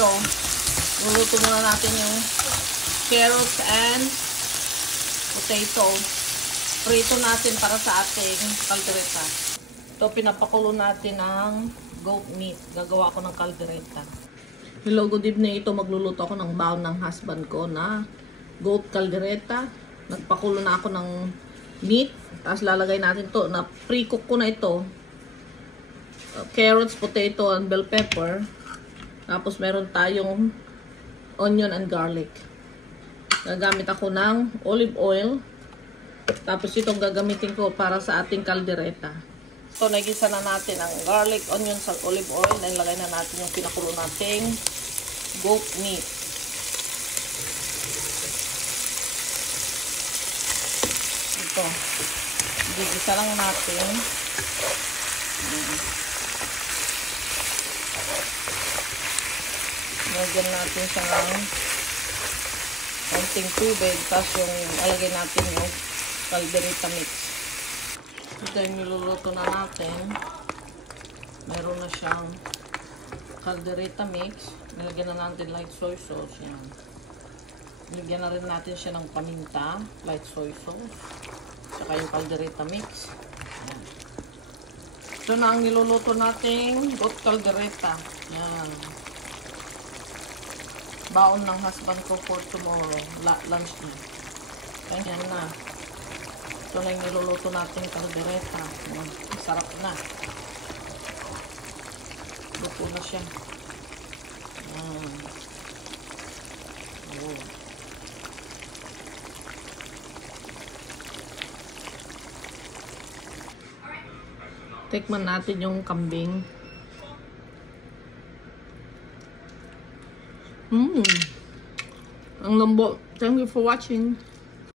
ito, luluto muna natin yung carrots and potato. Prito natin para sa ating kaldereta. Ito, pinapakulo natin ng goat meat. Gagawa ako ng kaldereta. Hello, good evening. Ito, magluluto ako ng baon ng husband ko na goat kaldereta. Nagpakulo na ako ng meat. Tapos lalagay natin to na pre-cook ko na ito. Carrots, potato, and bell pepper. Tapos meron tayong onion and garlic. Gagamit ako ng olive oil. Tapos itong gagamitin ko para sa ating kaldereta. So, nagisa na natin ang garlic, onion, sa olive oil. Nilagay na natin yung pinakulo nating goat meat. Ito. Gigisa lang natin. Lagyan natin siya ng konting tubig. Tapos yung alagay natin yung kaldereta mix. Ito yung niluluto na natin. Meron na siyang kaldereta mix. Nilagyan na natin light soy sauce. Yan. Nilagyan na rin natin siya ng paminta, light soy sauce. Saka yung kaldereta mix. Yan. Ito na ang niluluto nating goat kaldereta. Yan. Baon ng husband ko for tomorrow. Lunch na. Ganyan na. Ito na yung niluluto natin kaldereta. Sarap na. Luto na siya. Oh. Tikman natin yung kambing. Ang lambot. Thank you for watching.